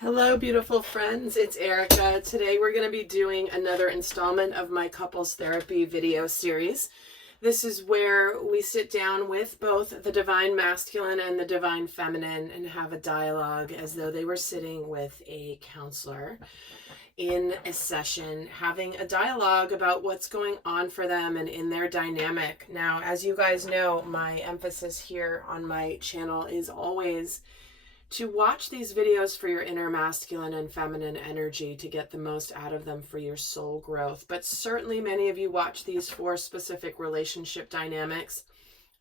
Hello, beautiful friends. It's Erica. Today we're going to be doing another installment of my couples therapy video series. This is where we sit down with both the divine masculine and the divine feminine and have a dialogue as though they were sitting with a counselor in a session, having a dialogue about what's going on for them and in their dynamic. Now, as you guys know, my emphasis here on my channel is always to watch these videos for your inner masculine and feminine energy to get the most out of them for your soul growth. But certainly many of you watch these for specific relationship dynamics,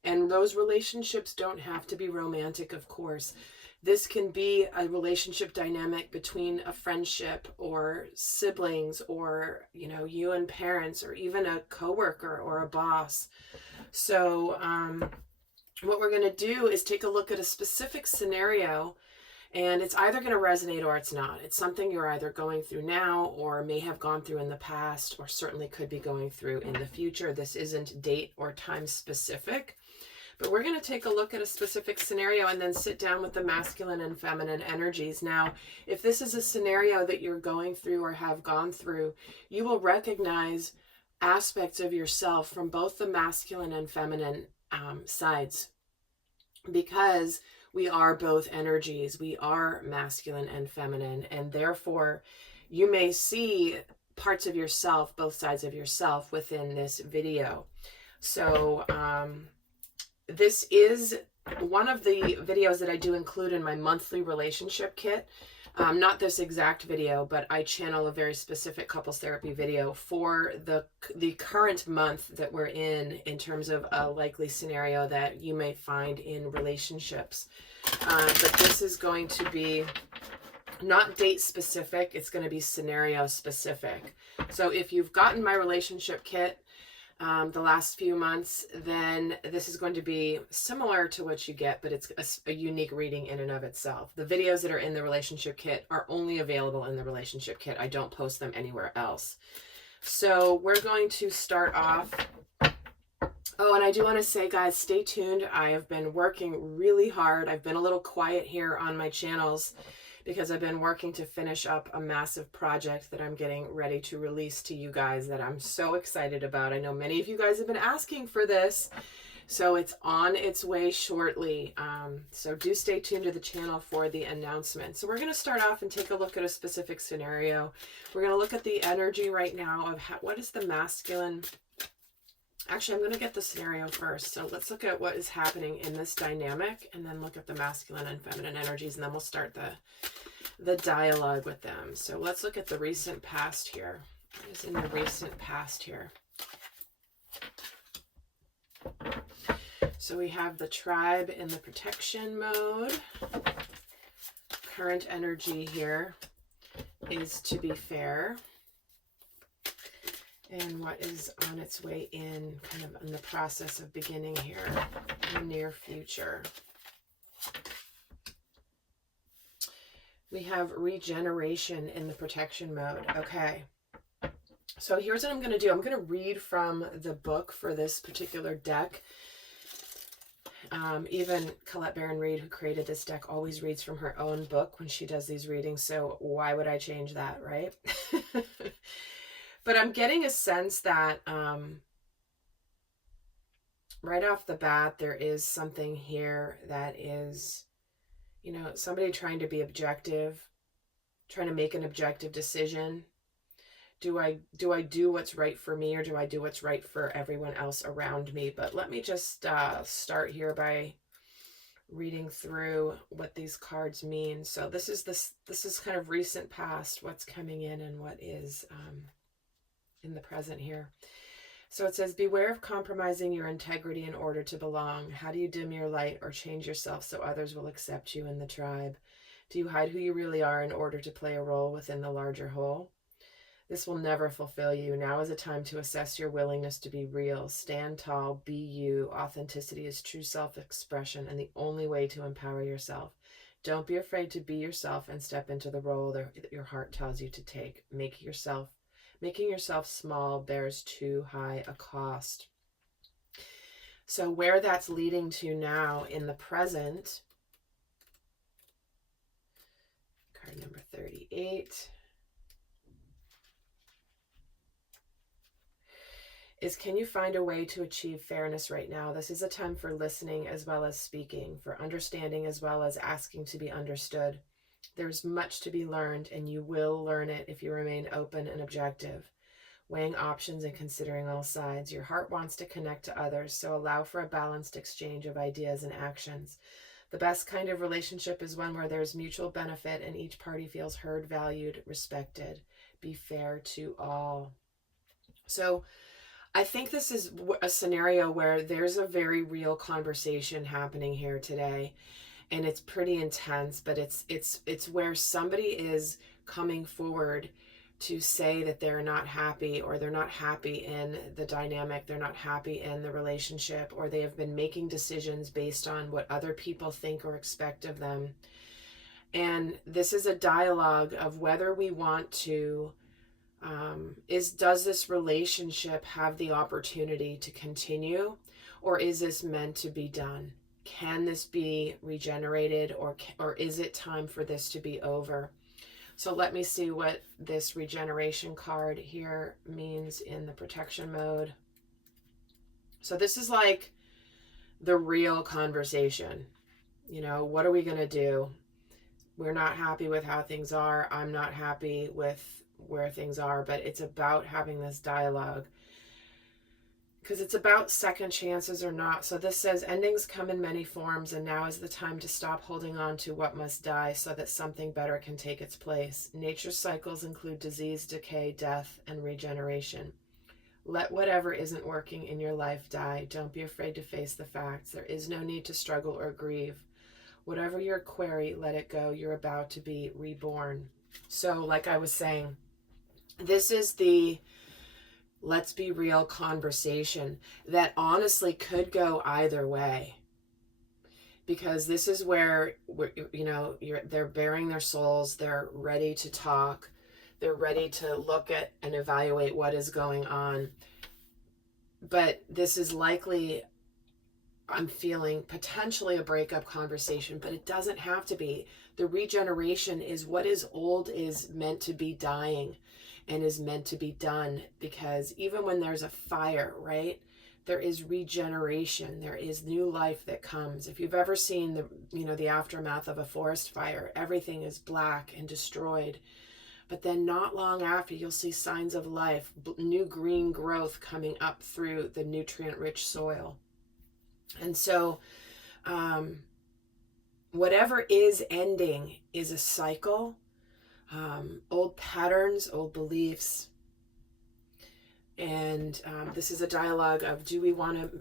and those relationships don't have to be romantic, of course. This can be a relationship dynamic between a friendship or siblings or, you and parents, or even a coworker or a boss. So, what we're going to do is take a look at a specific scenario, and it's either going to resonate or it's not. It's something you're either going through now or may have gone through in the past or certainly could be going through in the future. This isn't date or time specific, but we're going to take a look at a specific scenario and then sit down with the masculine and feminine energies. Now, if this is a scenario that you're going through or have gone through, you will recognize aspects of yourself from both the masculine and feminine sides, because we are both energies. We are masculine and feminine, and therefore you may see parts of yourself, both sides of yourself, within this video. So this is one of the videos that I do include in my monthly relationship kit. Not this exact video, but I channel a very specific couples therapy video for the current month that we're in terms of a likely scenario that you may find in relationships. But this is going to be not date specific, it's going to be scenario specific. So if you've gotten my relationship kit the last few months, then this is going to be similar to what you get, but it's a unique reading in and of itself. The videos that are in the relationship kit are only available in the relationship kit. I don't post them anywhere else. So we're going to start off. Oh, and I do want to say, guys, stay tuned. I have been working really hard. I've been a little quiet here on my channels because I've been working to finish up a massive project that I'm getting ready to release to you guys that I'm so excited about. I know many of you guys have been asking for this, so it's on its way shortly. So do stay tuned to the channel for the announcement. So we're going to start off and take a look at a specific scenario. We're going to look at the energy right now of what is the masculine. Actually, I'm going to get the scenario first. So let's look at what is happening in this dynamic and then look at the masculine and feminine energies, and then we'll start the dialogue with them. So let's look at the recent past here. What is in the recent past here? So we have the tribe in the protection mode. Current energy here is to be fair. And what is on its way in, kind of in the process of beginning here in the near future. We have regeneration in the protection mode. Okay. So here's what I'm going to do. I'm going to read from the book for this particular deck. Even Colette Baron-Reid, who created this deck, always reads from her own book when she does these readings. So why would I change that, right? But I'm getting a sense that right off the bat, there is something here that is, somebody trying to be objective, trying to make an objective decision. Do I do what's right for me, or do I do what's right for everyone else around me? But let me just start here by reading through what these cards mean. So this is kind of recent past, what's coming in, and what is in the present here. So it says, beware of compromising your integrity in order to belong. How do you dim your light or change yourself so others will accept you in the tribe? Do you hide who you really are in order to play a role within the larger whole? This will never fulfill you. Now is a time to assess your willingness to be real. Stand tall, be you. Authenticity is true self-expression and the only way to empower yourself. Don't be afraid to be yourself and step into the role that your heart tells you to take. Making yourself small bears too high a cost. So where that's leading to now in the present, card number 8 is, can you find a way to achieve fairness right now? This is a time for listening as well as speaking, for understanding as well as asking to be understood. There's much to be learned, and you will learn it if you remain open and objective, weighing options and considering all sides. Your heart wants to connect to others, so allow for a balanced exchange of ideas and actions. The best kind of relationship is one where there's mutual benefit and each party feels heard, valued, respected. Be fair to all. So I think this is a scenario where there's a very real conversation happening here today, and it's pretty intense, but it's where somebody is coming forward to say that they're not happy, or they're not happy in the dynamic, they're not happy in the relationship, or they have been making decisions based on what other people think or expect of them. And this is a dialogue of whether we want to does this relationship have the opportunity to continue, or is this meant to be done? Can this be regenerated, or is it time for this to be over? So let me see what this regeneration card here means in the protection mode. So this is like the real conversation. You know, what are we going to do? We're not happy with how things are. I'm not happy with where things are, but it's about having this dialogue, because it's about second chances or not. So this says, endings come in many forms, and now is the time to stop holding on to what must die so that something better can take its place. Nature's cycles include disease, decay, death, and regeneration. Let whatever isn't working in your life die. Don't be afraid to face the facts. There is no need to struggle or grieve. Whatever your query, let it go. You're about to be reborn. So like I was saying, this is the let's be real conversation that honestly could go either way, because this is where they're bearing their souls, they're ready to talk, they're ready to look at and evaluate what is going on. But this is likely, I'm feeling, potentially a breakup conversation, but it doesn't have to be. The regeneration is what is old is meant to be dying and is meant to be done, because even when there's a fire, right, there is regeneration, there is new life that comes. If you've ever seen the aftermath of a forest fire, everything is black and destroyed, but then not long after you'll see signs of life, new green growth coming up through the nutrient-rich soil. And so whatever is ending is a cycle. Old patterns, old beliefs, and this is a dialogue of do we want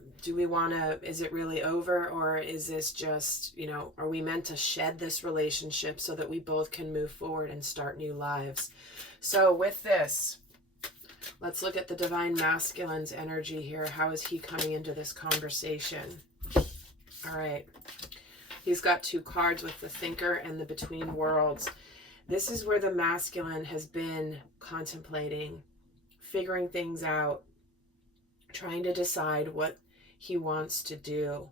to, is it really over, or is this just, are we meant to shed this relationship so that we both can move forward and start new lives? So with this, let's look at the divine masculine's energy here. How is he coming into this conversation? All right, he's got 2 cards with the thinker and the between worlds. This is where the masculine has been contemplating, figuring things out, trying to decide what he wants to do.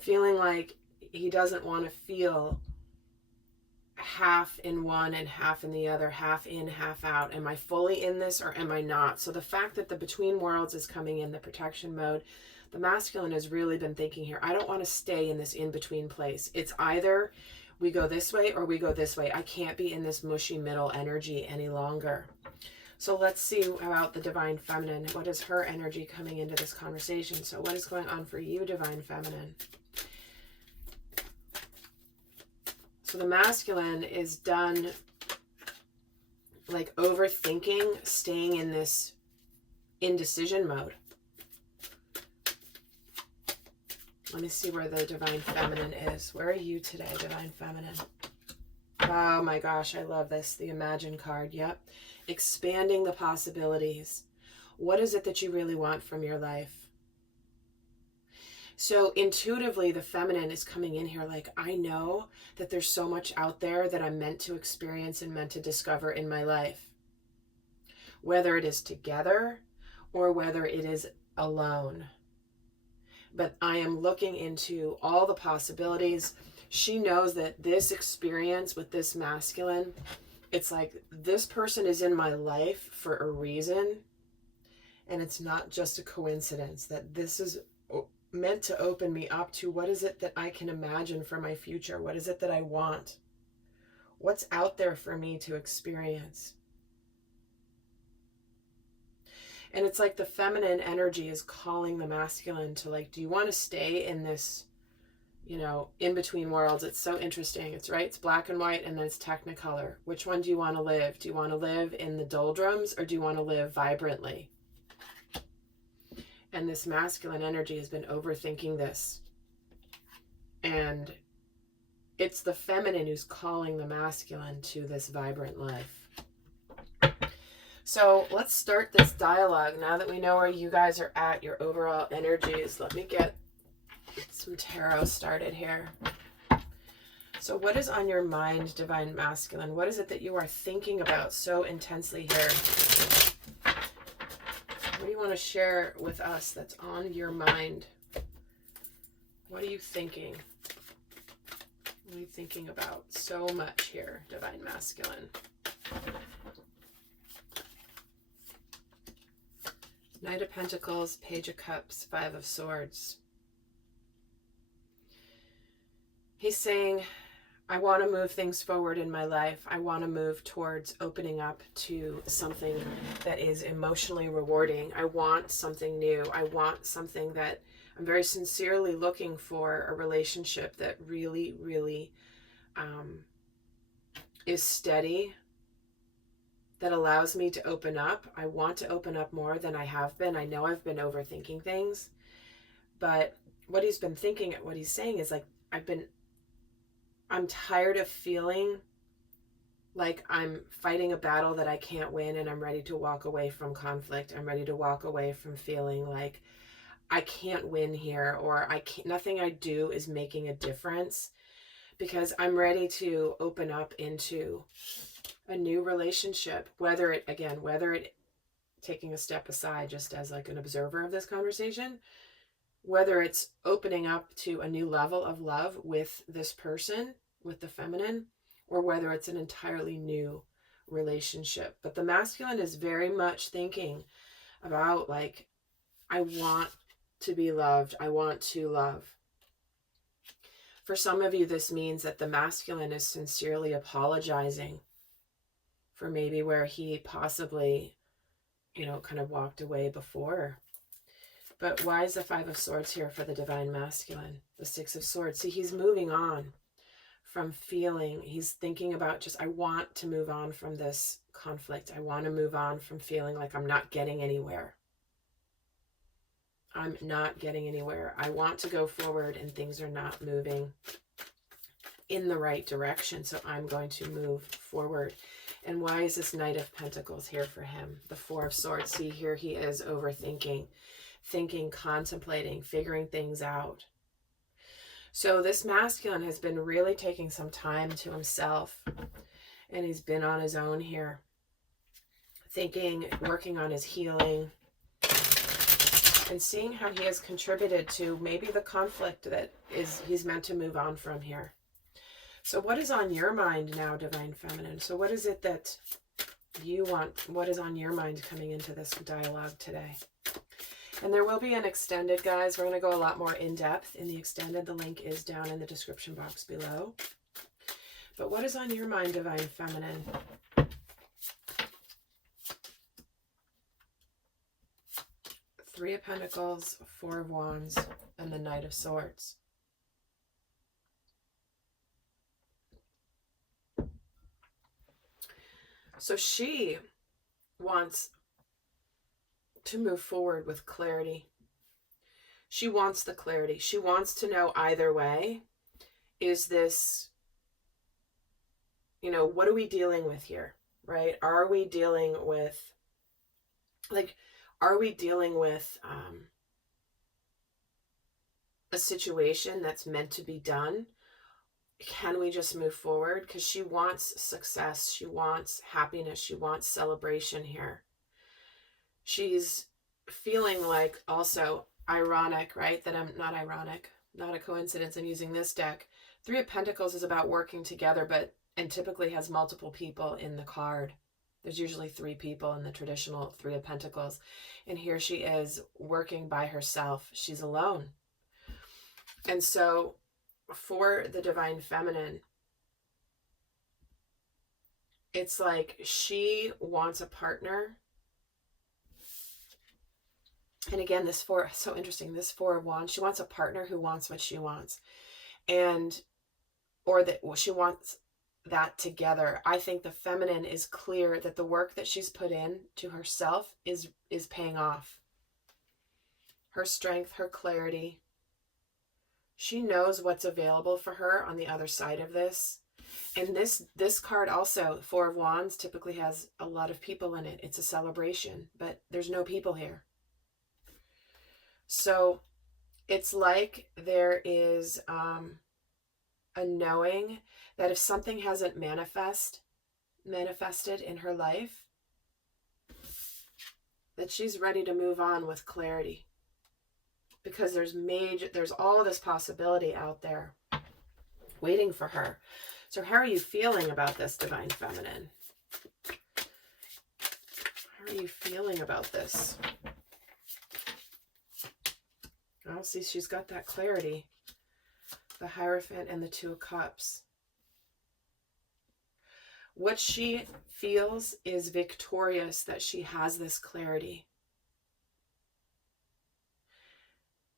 Feeling like he doesn't want to feel half in one and half in the other, half in, half out. Am I fully in this or am I not? So the fact that the between worlds is coming in the protection mode, the masculine has really been thinking here, I don't want to stay in this in-between place. It's either we go this way or we go this way. I can't be in this mushy middle energy any longer. So let's see about the divine feminine. What is her energy coming into this conversation? So what is going on for you, divine feminine? So the masculine is done like overthinking, staying in this indecision mode. Let me see where the divine feminine is. Where are you today, divine feminine? Oh my gosh, I love this. The Imagine card. Yep. Expanding the possibilities. What is it that you really want from your life? So intuitively, the feminine is coming in here like, I know that there's so much out there that I'm meant to experience and meant to discover in my life. Whether it is together or whether it is alone. But I am looking into all the possibilities, She knows that this experience with this masculine, it's like this person is in my life for a reason. And it's not just a coincidence that this is meant to open me up to what is it that I can imagine for my future? What is it that I want? What's out there for me to experience? And it's like the feminine energy is calling the masculine to like, do you want to stay in this, you know, in between worlds? It's so interesting. It's right. It's black and white and then it's technicolor. Which one do you want to live? Do you want to live in the doldrums or do you want to live vibrantly? And this masculine energy has been overthinking this. And it's the feminine who's calling the masculine to this vibrant life. So let's start this dialogue now that we know where you guys are at, your overall energies. Let me get some tarot started here. So what is on your mind, Divine Masculine? What is it that you are thinking about so intensely here? What do you want to share with us that's on your mind? What are you thinking? What are you thinking about so much here, Divine Masculine? Knight of Pentacles, Page of Cups, Five of Swords. He's saying, I want to move things forward in my life. I want to move towards opening up to something that is emotionally rewarding. I want something new. I want something that I'm very sincerely looking for, a relationship that really, really is steady, that allows me to open up. I want to open up more than I have been. I know I've been overthinking things, but what he's been thinking, what he's saying is like, I'm tired of feeling like I'm fighting a battle that I can't win, and I'm ready to walk away from conflict. I'm ready to walk away from feeling like I can't win here, or nothing I do is making a difference, because I'm ready to open up into a new relationship, whether it taking a step aside just as like an observer of this conversation, whether it's opening up to a new level of love with this person, with the feminine, or whether it's an entirely new relationship. But the masculine is very much thinking about like, I want to be loved. I want to love. For some of you, this means that the masculine is sincerely apologizing for maybe where he possibly, you know, kind of walked away before. But why is the Five of Swords here for the Divine Masculine? The Six of Swords. See, he's moving on from feeling. He's thinking about just, I want to move on from this conflict. I want to move on from feeling like I'm not getting anywhere. I'm not getting anywhere. I want to go forward and things are not moving in the right direction. So I'm going to move forward. And why is this Knight of Pentacles here for him? The Four of Swords. See, here he is overthinking, thinking, contemplating, figuring things out. So this masculine has been really taking some time to himself, and he's been on his own here, thinking, working on his healing, and seeing how he has contributed to maybe the conflict that he's meant to move on from here. So what is on your mind now, Divine Feminine? So what is it that you want? What is on your mind coming into this dialogue today? And there will be an extended, guys. We're going to go a lot more in depth in the extended. The link is down in the description box below. But what is on your mind, Divine Feminine? Three of Pentacles, Four of Wands, and the Knight of Swords. So she wants to move forward with clarity. She wants the clarity. She wants to know either way, is this, you know, what are we dealing with here, right? Are we dealing with, a situation that's meant to be done? Can we just move forward? Because she wants success. She wants happiness. She wants celebration here. She's feeling like, also ironic, right? That I'm not ironic, not a coincidence I'm using this deck, Three of Pentacles is about working together, and typically has multiple people in the card. There's usually three people in the traditional Three of Pentacles. And here she is working by herself. She's alone. And so for the Divine Feminine, it's like she wants a partner. And again, this Four, so interesting, this Four of Wands, she wants a partner who wants what she wants. Or that she wants that together. I think the feminine is clear that the work that she's put in to herself is paying off. Her strength, her clarity. She knows what's available for her on the other side of this. And this card also, Four of Wands, typically has a lot of people in it. It's a celebration, but there's no people here. So it's like there is a knowing that if something hasn't manifested in her life, that she's ready to move on with clarity, because there's all this possibility out there waiting for her. So how are you feeling about this, Divine Feminine? How are you feeling about this? Oh, see, she's got that clarity. The Hierophant and the Two of Cups. What she feels is victorious that she has this clarity.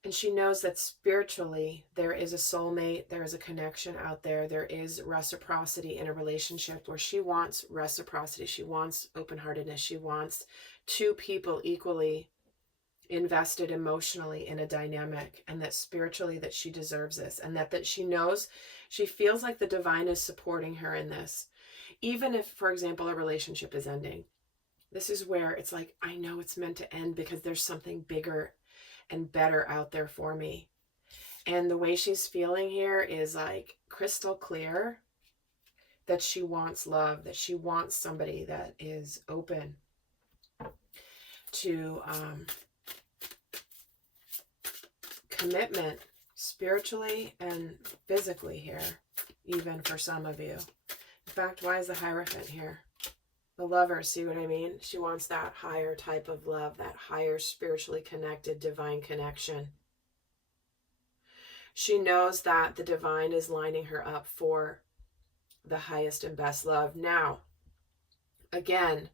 And she knows that spiritually there is a soulmate, there is a connection out there, there is reciprocity in a relationship where she wants reciprocity, she wants open-heartedness, she wants two people equally invested emotionally in a dynamic, and that spiritually that she deserves this, and that she knows, she feels like the divine is supporting her in this. Even if, for example, a relationship is ending, this is where it's like, I know it's meant to end because there's something bigger and better out there for me. And the way she's feeling here is like crystal clear that she wants love, that she wants somebody that is open to commitment spiritually and physically here, even for some of you. In fact, why is the Hierophant here? The Lover, see what I mean? She wants that higher type of love, that higher spiritually connected divine connection. She knows that the divine is lining her up for the highest and best love. Now, again,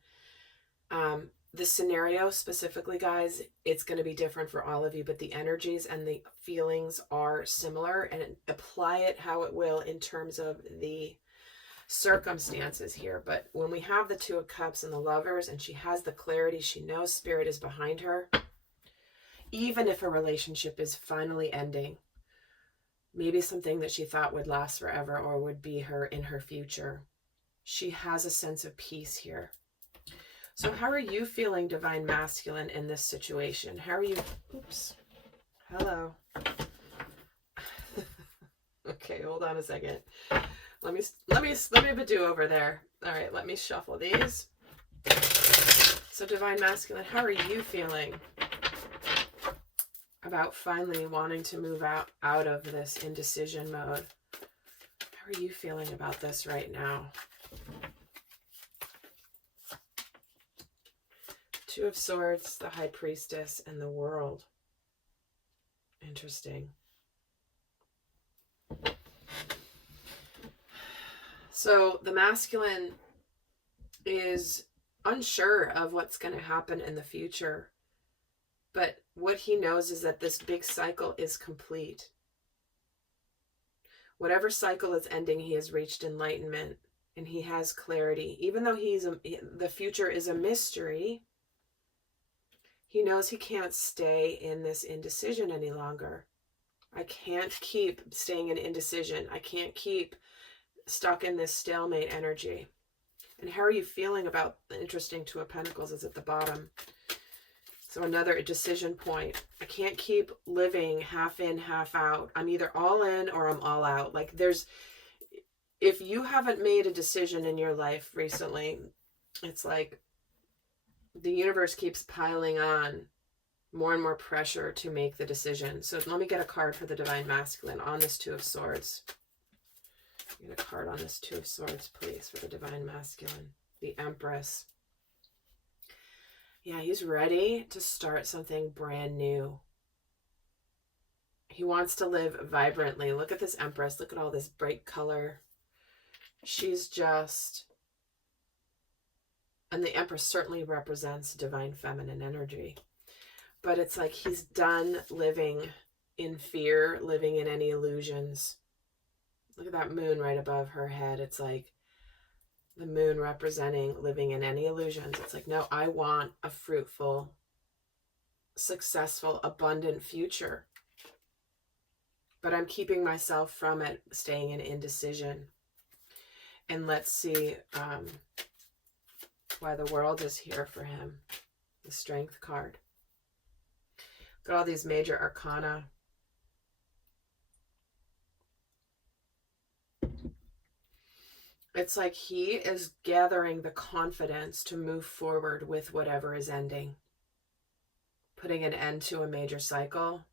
the scenario specifically, guys, it's going to be different for all of you, but the energies and the feelings are similar, and apply it how it will in terms of the circumstances here. But when we have the Two of Cups and the Lovers, and she has the clarity, she knows Spirit is behind her, even if a relationship is finally ending, maybe something that she thought would last forever or would be her in her future, she has a sense of peace here. So how are you feeling, Divine Masculine, in this situation? How are you? Oops. Hello. Okay, hold on a second. Let me do over there. All right, let me shuffle these. So Divine Masculine, how are you feeling about finally wanting to move out of this indecision mode? How are you feeling about this right now? Two of Swords, the High Priestess, and the World. Interesting. So the masculine is unsure of what's going to happen in the future. But what he knows is that this big cycle is complete. Whatever cycle is ending, he has reached enlightenment and he has clarity. Even though the future is a mystery, he knows he can't stay in this indecision any longer. I can't keep staying in indecision. I can't keep stuck in this stalemate energy. And how are you feeling about the interesting Two of Pentacles is at the bottom? So another decision point. I can't keep living half in, half out. I'm either all in or I'm all out. Like if you haven't made a decision in your life recently, it's like the universe keeps piling on more and more pressure to make the decision. So let me get a card for the Divine Masculine on this Two of Swords. Get a card on this Two of Swords, please, for the Divine Masculine. The Empress. Yeah, he's ready to start something brand new. He wants to live vibrantly. Look at this Empress. Look at all this bright color. She's just... And the Empress certainly represents divine feminine energy. But it's like he's done living in fear, living in any illusions. Look at that moon right above her head. It's like the moon representing living in any illusions. It's like, no, I want a fruitful, successful, abundant future. But I'm keeping myself from it, staying in indecision. And let's see why the World is here for him. The Strength card. Look at all these major arcana. It's like he is gathering the confidence to move forward with whatever is ending. Putting an end to a major cycle.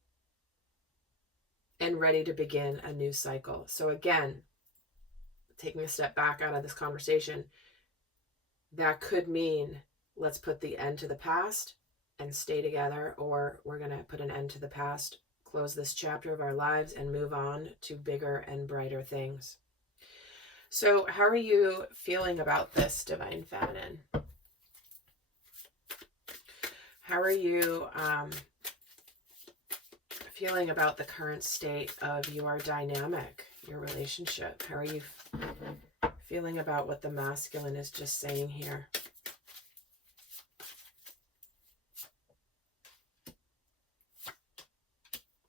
And ready to begin a new cycle. So again, taking a step back out of this conversation, that could mean let's put the end to the past and stay together, or we're going to put an end to the past, close this chapter of our lives, and move on to bigger and brighter things. So how are you feeling about this, Divine Feminine? How are you feeling about the current state of your dynamic, your relationship? How are you feeling about what the masculine is just saying here?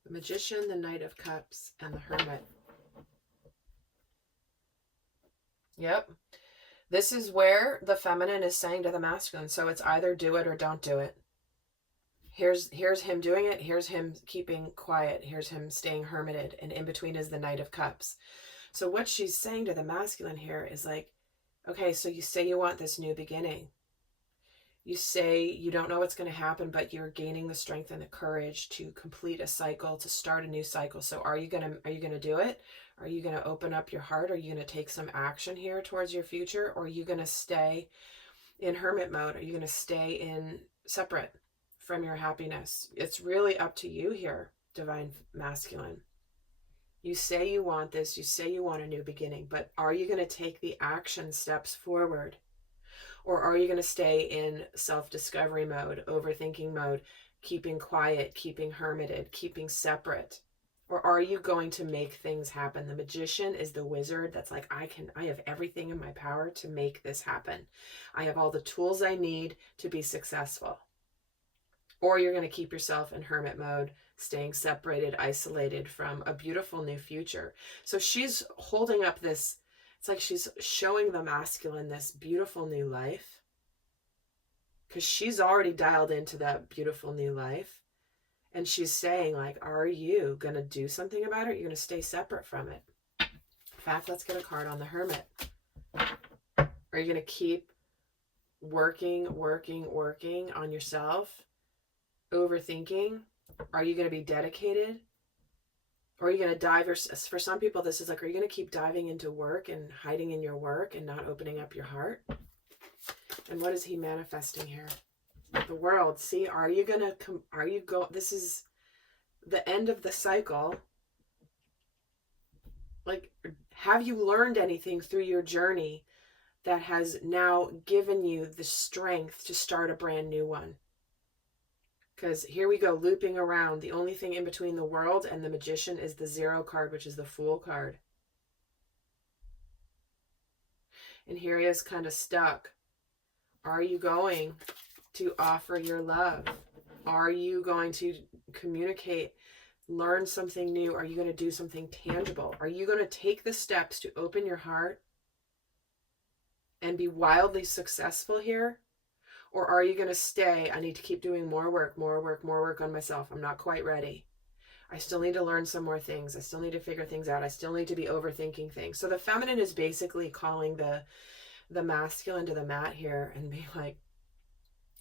The Magician, the Knight of Cups, and the Hermit. Yep. This is where the feminine is saying to the masculine, so it's either do it or don't do it. Here's him doing it. Here's him keeping quiet. Here's him staying hermited. And in between is the Knight of Cups. So what she's saying to the masculine here is like, okay, so you say you want this new beginning. You say you don't know what's going to happen, but you're gaining the strength and the courage to complete a cycle, to start a new cycle. So are you going to do it? Are you going to open up your heart? Are you going to take some action here towards your future? Or are you going to stay in hermit mode? Are you going to stay in separate from your happiness? It's really up to you here, Divine Masculine. You say you want this, you say you want a new beginning, but are you going to take the action steps forward? Or are you going to stay in self-discovery mode, overthinking mode, keeping quiet, keeping hermited, keeping separate? Or are you going to make things happen? The Magician is the wizard that's like, I have everything in my power to make this happen. I have all the tools I need to be successful. Or you're going to keep yourself in hermit mode, staying separated, isolated from a beautiful new future. So she's holding up this, it's like she's showing the masculine this beautiful new life, because she's already dialed into that beautiful new life. And she's saying, like, are you going to do something about it? Or are you going to stay separate from it? In fact, let's get a card on the Hermit. Are you going to keep working on yourself? Overthinking? Are you going to be dedicated? Or are you going to dive? For some people, this is like, are you going to keep diving into work and hiding in your work and not opening up your heart? And what is he manifesting here? The World. See, this is the end of the cycle. Like, have you learned anything through your journey that has now given you the strength to start a brand new one? Because here we go, looping around. The only thing in between the World and the Magician is the Zero card, which is the Fool card. And here he is kind of stuck. Are you going to offer your love? Are you going to communicate, learn something new? Are you going to do something tangible? Are you going to take the steps to open your heart and be wildly successful here? Or are you going to stay, I need to keep doing more work on myself. I'm not quite ready. I still need to learn some more things. I still need to figure things out. I still need to be overthinking things. So the feminine is basically calling the masculine to the mat here and being like,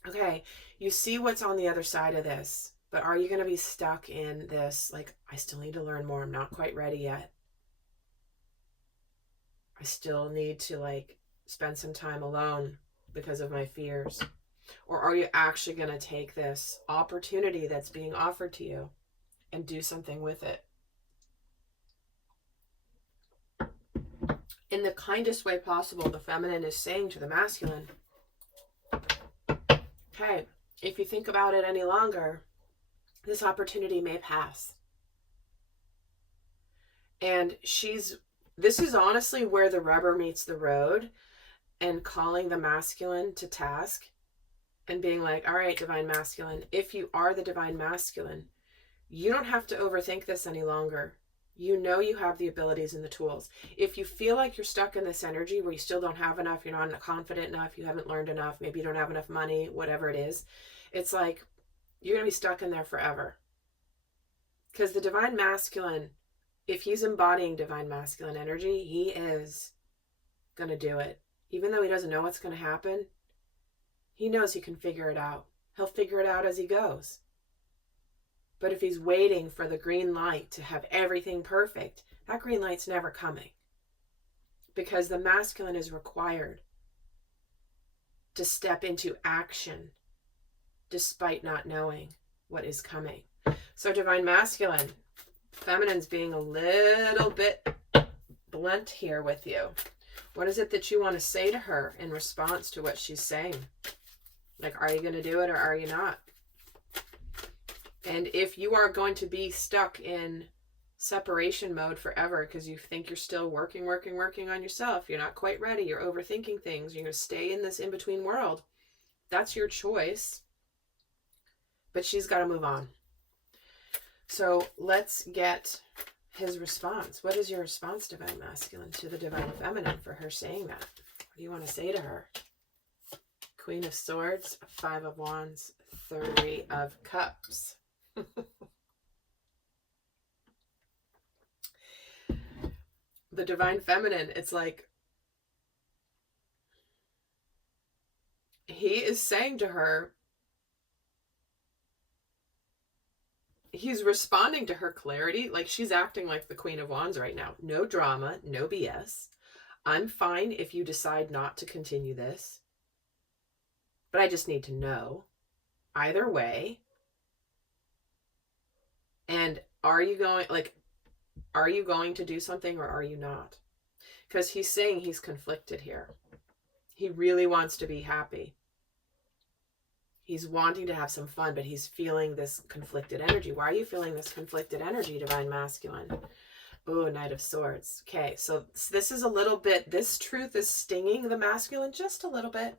okay, you see what's on the other side of this, but are you going to be stuck in this, like, I still need to learn more. I'm not quite ready yet. I still need to like spend some time alone because of my fears? Or are you actually going to take this opportunity that's being offered to you and do something with it? In the kindest way possible, the feminine is saying to the masculine, okay, if you think about it any longer, this opportunity may pass. And this is honestly where the rubber meets the road, and calling the masculine to task and being like, all right, divine masculine, if you are the divine masculine, you don't have to overthink this any longer. You know you have the abilities and the tools. If you feel like you're stuck in this energy where you still don't have enough, you're not confident enough, you haven't learned enough, maybe you don't have enough money, whatever it is, it's like you're going to be stuck in there forever. Because the divine masculine, if he's embodying divine masculine energy, he is going to do it. Even though he doesn't know what's going to happen, he knows he can figure it out. He'll figure it out as he goes. But if he's waiting for the green light to have everything perfect, that green light's never coming. Because the masculine is required to step into action despite not knowing what is coming. So divine masculine, feminine's being a little bit blunt here with you. What is it that you want to say to her in response to what she's saying? Like, are you going to do it or are you not? And if you are going to be stuck in separation mode forever because you think you're still working on yourself, you're not quite ready, you're overthinking things, you're going to stay in this in-between world, that's your choice. But she's got to move on. So let's get his response. What is your response, divine masculine, to the divine feminine for her saying that? What do you want to say to her? Queen of Swords, 5 of Wands, 3 of Cups. The divine feminine, it's like he is saying to her, he's responding to her clarity. Like, she's acting like the Queen of Wands right now. No drama, no BS. I'm fine if you decide not to continue this. But I just need to know. Either way. And are you going to do something or are you not? Because he's saying he's conflicted here. He really wants to be happy. He's wanting to have some fun, but he's feeling this conflicted energy. Why are you feeling this conflicted energy, divine masculine? Oh, Knight of Swords. Okay, so this is a little bit, this truth is stinging the masculine just a little bit.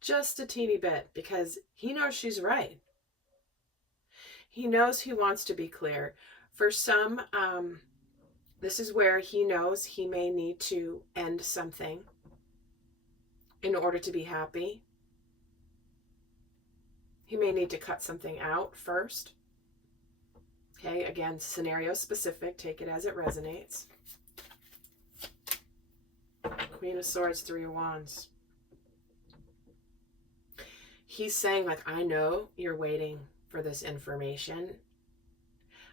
Just a teeny bit, because he knows she's right. He knows he wants to be clear. For some, this is where he knows he may need to end something in order to be happy. He may need to cut something out first. Okay, again, scenario specific. Take it as it resonates. Queen of Swords, 3 of Wands. He's saying, like, I know you're waiting for this information.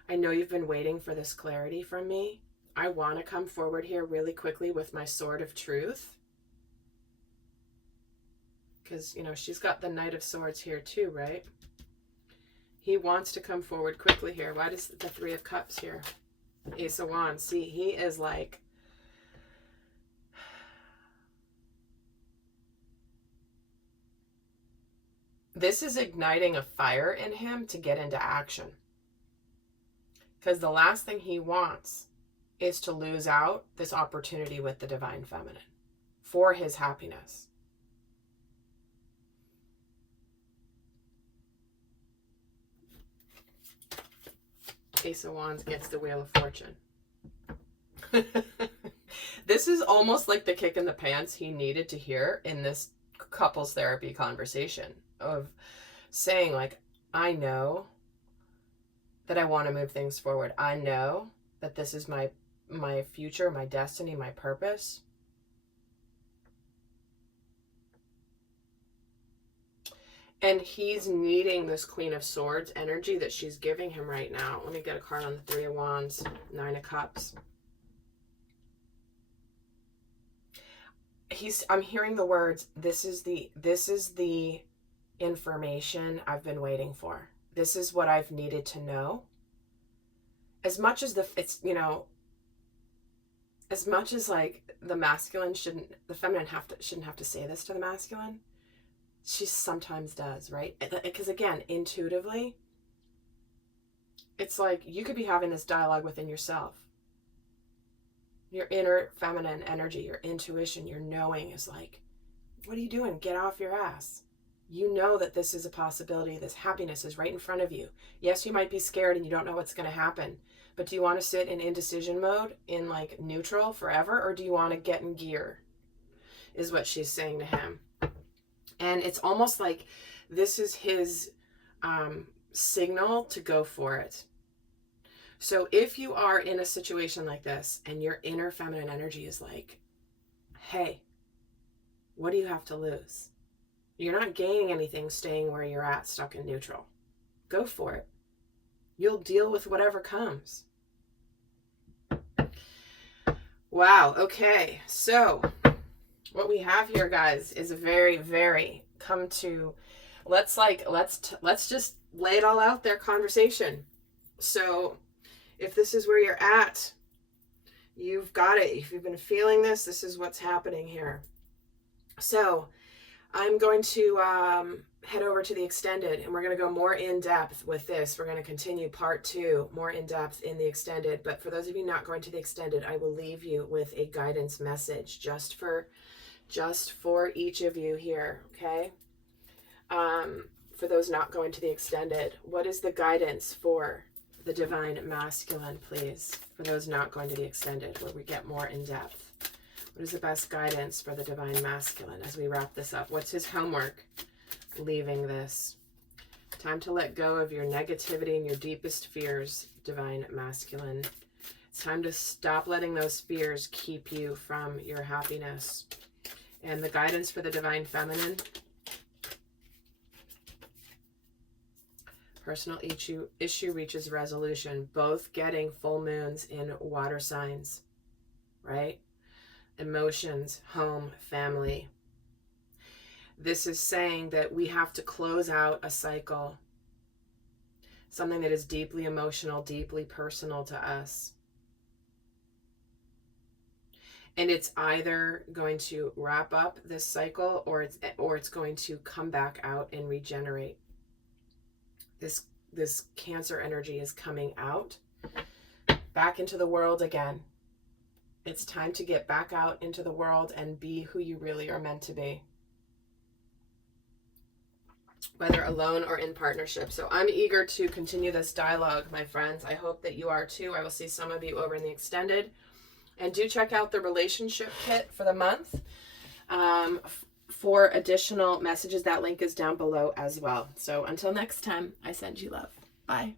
I know you've been waiting for this clarity from me. I want to come forward here really quickly with my sword of truth. Because, you know, she's got the Knight of Swords here too, right? He wants to come forward quickly here. Why does the 3 of Cups here? Ace of Wands. See, he is like... This is igniting a fire in him to get into action. Because the last thing he wants is to lose out this opportunity with the divine feminine for his happiness. Ace of Wands gets the Wheel of Fortune. This is almost like the kick in the pants he needed to hear in this couples therapy conversation of saying, like, I know that I want to move things forward. I know that this is my future, my destiny, my purpose. And he's needing this Queen of Swords energy that she's giving him right now. Let me get a card on the 3 of Wands, 9 of Cups. I'm hearing the words, this is the information I've been waiting for. This is what I've needed to know. As much as as much as like the feminine shouldn't have to say this to the masculine, she sometimes does, right? Because again, intuitively, it's like you could be having this dialogue within yourself. Your inner feminine energy, your intuition, your knowing is like, what are you doing? Get off your ass. You know that this is a possibility. This happiness is right in front of you. Yes, you might be scared and you don't know what's going to happen. But do you want to sit in indecision mode, in like neutral forever? Or do you want to get in gear? Is what she's saying to him. And it's almost like this is his signal to go for it. So if you are in a situation like this and your inner feminine energy is like, hey, what do you have to lose? You're not gaining anything staying where you're at, stuck in neutral. Go for it. You'll deal with whatever comes. Wow. Okay. So what we have here, guys, is a very, very let's just lay it all out there conversation. So if this is where you're at, you've got it. If you've been feeling this, this is what's happening here. So I'm going to head over to the extended, and we're going to go more in depth with this. We're going to continue part 2, more in depth in the extended. But for those of you not going to the extended, I will leave you with a guidance message just for each of you here. Okay. For those not going to the extended, what is the guidance for the divine masculine, please? For those not going to the extended, where we get more in depth. What is the best guidance for the divine masculine as we wrap this up? What's his homework leaving this? Time to let go of your negativity and your deepest fears, divine masculine. It's time to stop letting those fears keep you from your happiness. And the guidance for the divine feminine. Personal issue reaches resolution. Both getting full moons in water signs, right? Emotions, home, family. This is saying that we have to close out a cycle. Something that is deeply emotional, deeply personal to us. And it's either going to wrap up this cycle or it's going to come back out and regenerate. This Cancer energy is coming out back into the world again. It's time to get back out into the world and be who you really are meant to be, whether alone or in partnership. So I'm eager to continue this dialogue, my friends. I hope that you are too. I will see some of you over in the extended. And do check out the relationship kit for the month. For additional messages, that link is down below as well. So until next time, I send you love. Bye.